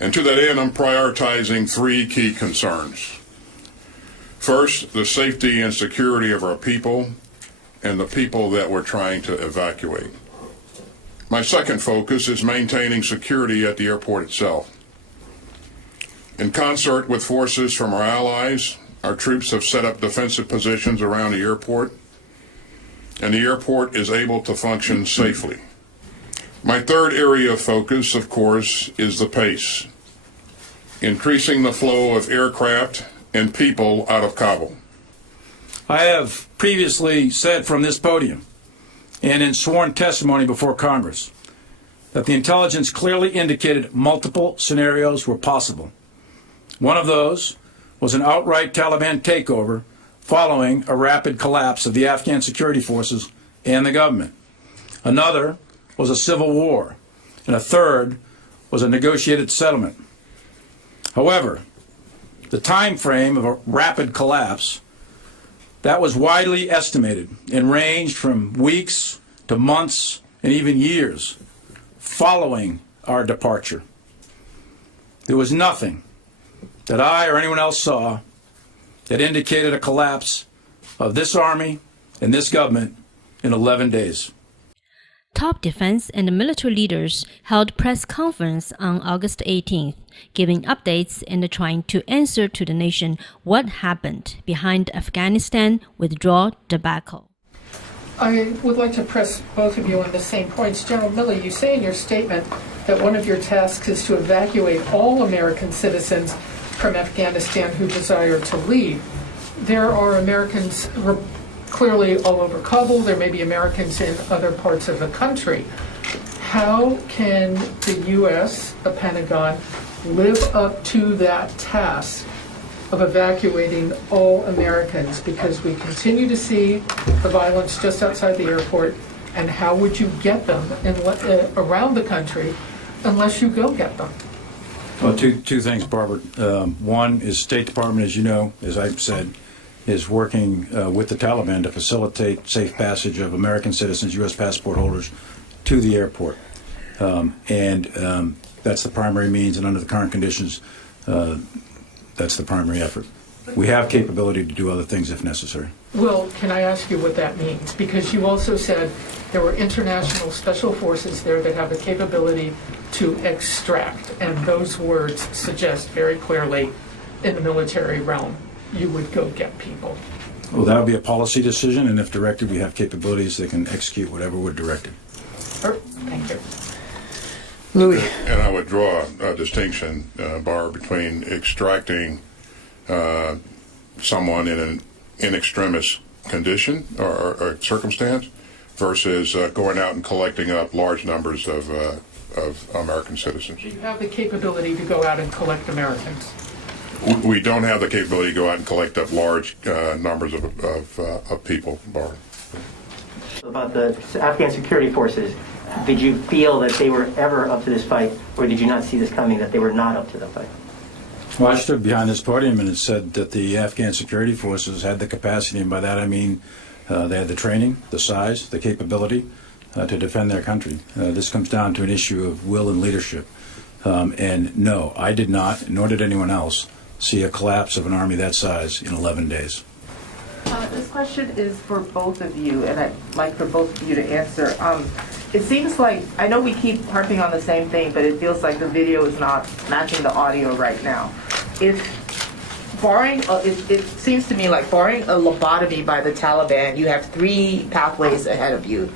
And to that end, I'm prioritizing three key concerns. First, the safety and security of our people and the people that we're trying to evacuate. My second focus is maintaining security at the airport itself. In concert with forces from our allies, our troops have set up defensive positions around the airport, and the airport is able to function safely. My third area of focus, of course, is the pace, increasing the flow of aircraft and people out of Kabul. I have previously said from this podium and in sworn testimony before Congress that the intelligence clearly indicated multiple scenarios were possible. One of those was an outright Taliban takeover following a rapid collapse of the Afghan security forces and the government. Another was a civil war, and a third was a negotiated settlement. However, the time frame of a rapid collapse that was widely estimated and ranged from weeks to months and even years following our departure. There was nothing that I or anyone else saw that indicated a collapse of this army and this government in 11 days. Top defense and military leaders held press conference on August 18th, giving updates and trying to answer to the nation what happened behind the Afghanistan withdrawal debacle. I would like to press both of you on the same points. General Milley, you say in your statement that one of your tasks is to evacuate all American citizens from Afghanistan who desire to leave. There are Americans clearly all over Kabul. There may be Americans in other parts of the country. How can the U.S., the Pentagon, live up to that task of evacuating all Americans? Because we continue to see the violence just outside the airport, and how would you get them around the country unless you go get them? Well, two things, Barbara. One is State Department, as you know, as I've said, is working with the Taliban to facilitate safe passage of American citizens, U.S. passport holders, to the airport. That's the primary means, and under the current conditions, that's the primary effort. We have capability to do other things if necessary. Well, can I ask you what that means? Because you also said there were international special forces there that have the capability to extract, and those words suggest very clearly in the military realm you would go get people. Well, that would be a policy decision, and if directed, we have capabilities that can execute whatever we're directed. Thank you. Louis. And I would draw a distinction, Barr, between extracting someone in an in extremis condition or circumstance versus going out and collecting up large numbers of American citizens. Do you have the capability to go out and collect Americans? We don't have the capability to go out and collect up large numbers of people, Barr. About the Afghan security forces, did you feel that they were ever up to this fight, or did you not see this coming, that they were not up to the fight? Well, I stood behind this podium and it said that the Afghan security forces had the capacity, and by that I mean they had the training, the size, the capability to defend their country. This comes down to an issue of will and leadership. And no, I did not, nor did anyone else, see a collapse of an army that size in 11 days. This question is for both of you, and I'd like for both of you to answer. It seems like, I know we keep harping on the same thing, but it feels like the video is not matching the audio right now. It seems to me like barring a lobotomy by the Taliban, you have three pathways ahead of you.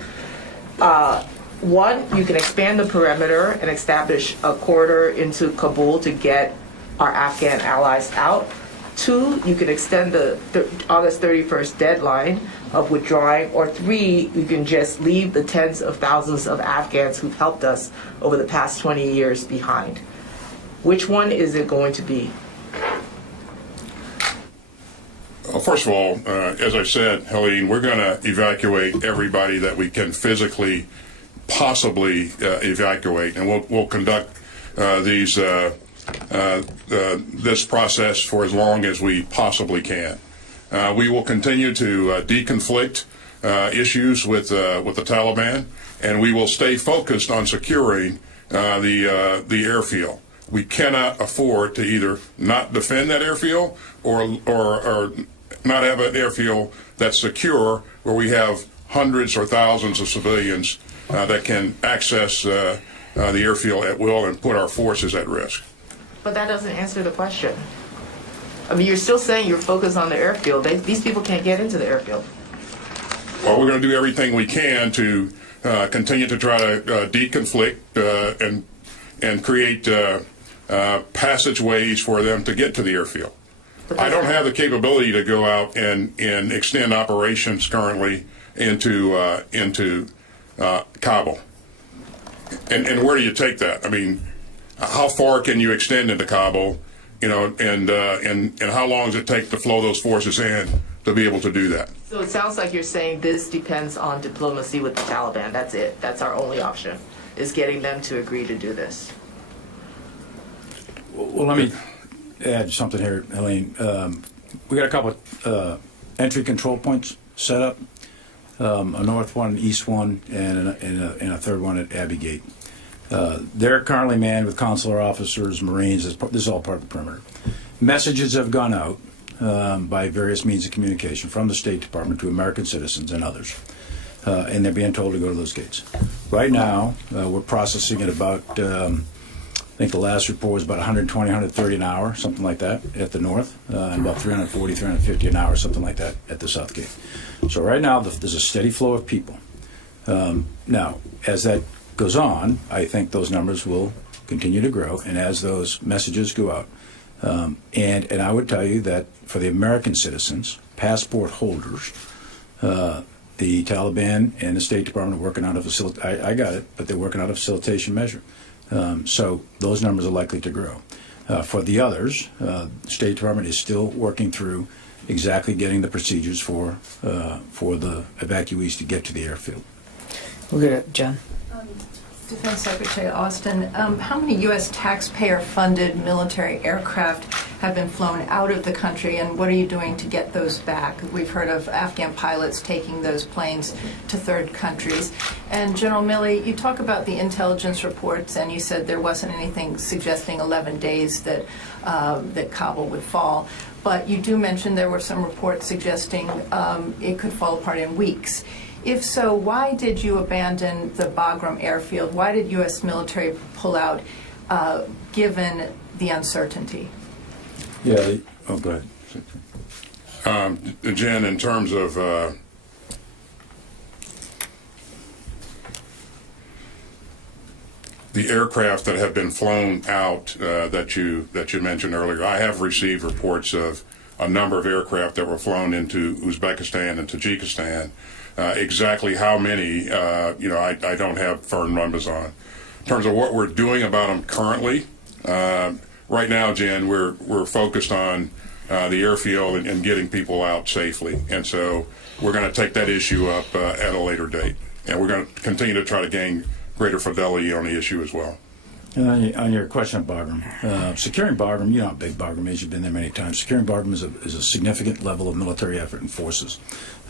One, you can expand the perimeter and establish a corridor into Kabul to get our Afghan allies out. Two, you can extend the August 31st deadline of withdrawing. Or three, you can just leave the tens of thousands of Afghans who've helped us over the past 20 years behind. Which one is it going to be? Well, first of all, as I said, Helene, we're going to evacuate everybody that we can physically possibly evacuate, and we'll conduct this process for as long as we possibly can. We will continue to deconflict issues with the Taliban, and we will stay focused on securing the airfield. we cannot afford to either not defend that airfield or not have an airfield that's secure where we have hundreds or thousands of civilians that can access the airfield at will and put our forces at risk. But that doesn't answer the question. I mean, you're still saying you're focused on the airfield. These people can't get into the airfield. Well, we're going to do everything we can to continue to try to deconflict and create passageways for them to get to the airfield. I don't have the capability to go out and extend operations currently into Kabul. And where do you take that? I mean, how far can you extend into Kabul? You know, and how long does it take to flow those forces in to be able to do that? So it sounds like you're saying this depends on diplomacy with the Taliban. That's it. That's our only option, is getting them to agree to do this. Well, let me add something here, Helene. We got a couple of entry control points set up, a north one, an east one, and a third one at Abbey Gate. They're currently manned with consular officers, Marines. This is all part of the perimeter. Messages have gone out by various means of communication from the State Department to American citizens and others, and they're being told to go to those gates. Right now, we're processing at about, I think the last report was about 120, 130 an hour, something like that, at the north, and about 340, 350 an hour, something like that, at the south gate. So right now, there's a steady flow of people. Now, as that goes on, I think those numbers will continue to grow, and as those messages go out, and I would tell you that for the American citizens, passport holders, the Taliban and the State Department are working on I got it, but they're working on a facilitation measure. So those numbers are likely to grow. For the others, the State Department is still working through exactly getting the procedures for the evacuees to get to the airfield. We'll go to John. Defense Secretary Austin, how many U.S. taxpayer-funded military aircraft have been flown out of the country, and what are you doing to get those back? We've heard of Afghan pilots taking those planes to third countries. And General Milley, you talk about the intelligence reports, and you said there wasn't anything suggesting 11 days that Kabul would fall. But you do mention there were some reports suggesting it could fall apart in weeks. If so, why did you abandon the Bagram airfield? Why did U.S. military pull out, given the uncertainty? Yeah. Go ahead. Jen, in terms of the aircraft that have been flown out that you mentioned earlier, I have received reports of a number of aircraft that were flown into Uzbekistan and Tajikistan. Exactly how many, I don't have firm numbers on. In terms of what we're doing about them currently, right now, Jen, we're focused on the airfield and getting people out safely. And so we're going to take that issue up at a later date. And we're going to continue to try to gain greater fidelity on the issue as well. On your question of Bagram, securing Bagram, you know how big Bagram is, you've been there many times. Securing Bagram is a significant level of military effort and forces.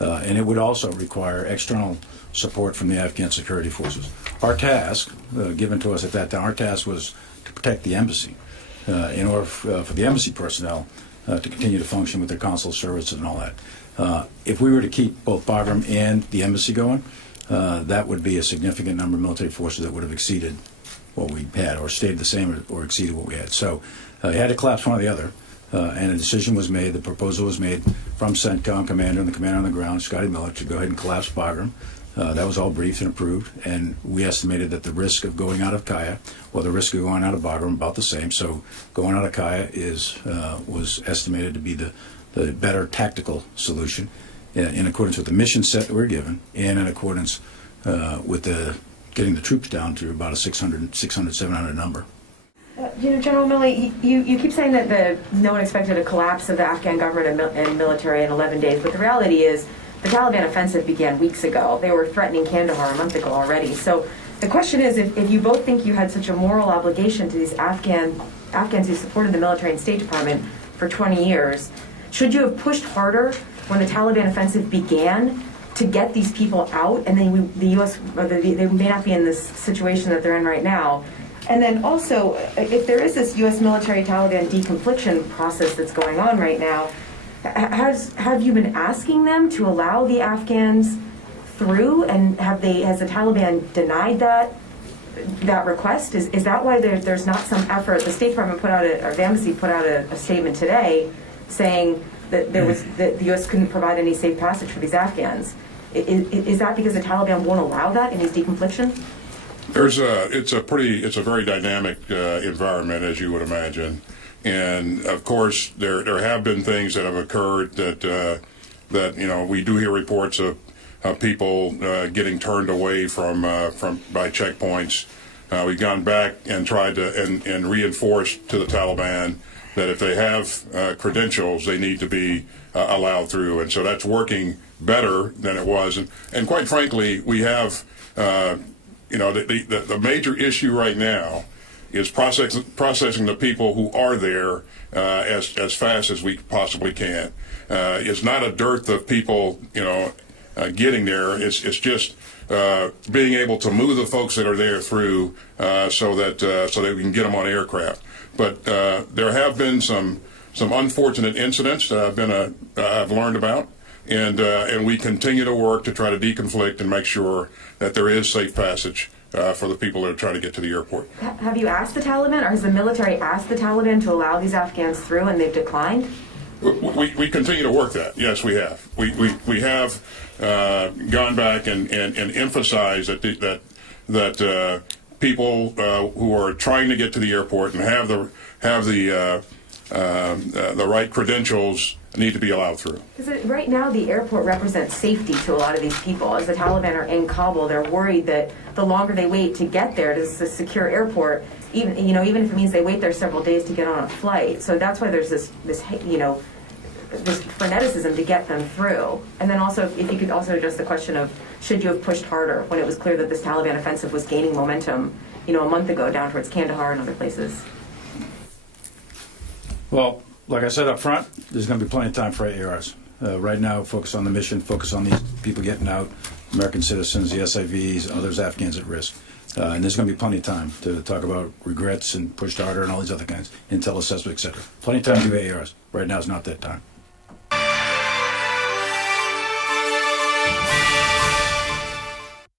And it would also require external support from the Afghan security forces. Our task, given to us at that time, our task was to protect the embassy in order for the embassy personnel to continue to function with their consular services and all that. If we were to keep both Bagram and the embassy going, that would be a significant number of military forces that would have exceeded what we had, or stayed the same, or exceeded what we had. So you had to collapse one or the other, and a decision was made, the proposal was made from CENTCOM commander and the commander on the ground, Scotty Miller, to go ahead and collapse Bagram. That was all briefed and approved, and we estimated that the risk of going out of Kaya, or the risk of going out of Bagram, about the same. So going out of Kaya was estimated to be the better tactical solution in accordance with the mission set that we're given, and in accordance with getting the troops down to about a 600, 700 number. General Milley, you keep saying that no one expected a collapse of the Afghan government and military in 11 days, but the reality is the Taliban offensive began weeks ago. They were threatening Kandahar a month ago already. So the question is, if you both think you had such a moral obligation to these Afghans who supported the military and State Department for 20 years, should you have pushed harder when the Taliban offensive began to get these people out, and then the U.S., they may not be in this situation that they're in right now, And then also, if there is this U.S. military Taliban deconfliction process that's going on right now, have you been asking them to allow the Afghans through, and has the Taliban denied that request? Is that why there's not some effort? The State Department or the embassy put out a statement today saying that that the U.S. couldn't provide any safe passage for these Afghans. Is that because the Taliban won't allow that in these deconfliction? It's a very dynamic environment, as you would imagine, and of course there have been things that have occurred that we do hear reports of people getting turned away from by checkpoints. We've gone back and tried to and reinforced to the Taliban that if they have credentials, they need to be allowed through, and so that's working better than it was. And quite frankly, we have. The major issue right now is processing the people who are there as fast as we possibly can. It's not a dearth of people, getting there. It's just being able to move the folks that are there through so that we can get them on aircraft. But there have been some unfortunate incidents that I've learned about. And we continue to work to try to deconflict and make sure that there is safe passage for the people that are trying to get to the airport. Have you asked the Taliban, or has the military asked the Taliban to allow these Afghans through and they've declined? We continue to work that. Yes, we have. We have gone back and emphasized that people who are trying to get to the airport and have the right credentials need to be allowed through. Because right now the airport represents safety to a lot of these people. As the Taliban are in Kabul, they're worried that the longer they wait to get there to the secure airport, even if it means they wait there several days to get on a flight. So that's why there's this freneticism to get them through. And then also, if you could also address the question of should you have pushed harder when it was clear that this Taliban offensive was gaining momentum, a month ago down towards Kandahar and other places. Well, like I said up front, there's going to be plenty of time for AARs. Right now, focus on the mission, focus on these people getting out, American citizens, the SIVs, others Afghans at risk. And there's going to be plenty of time to talk about regrets and pushed harder and all these other kinds, intel assessment, etc. Plenty of time to do AARs. Right now is not that time.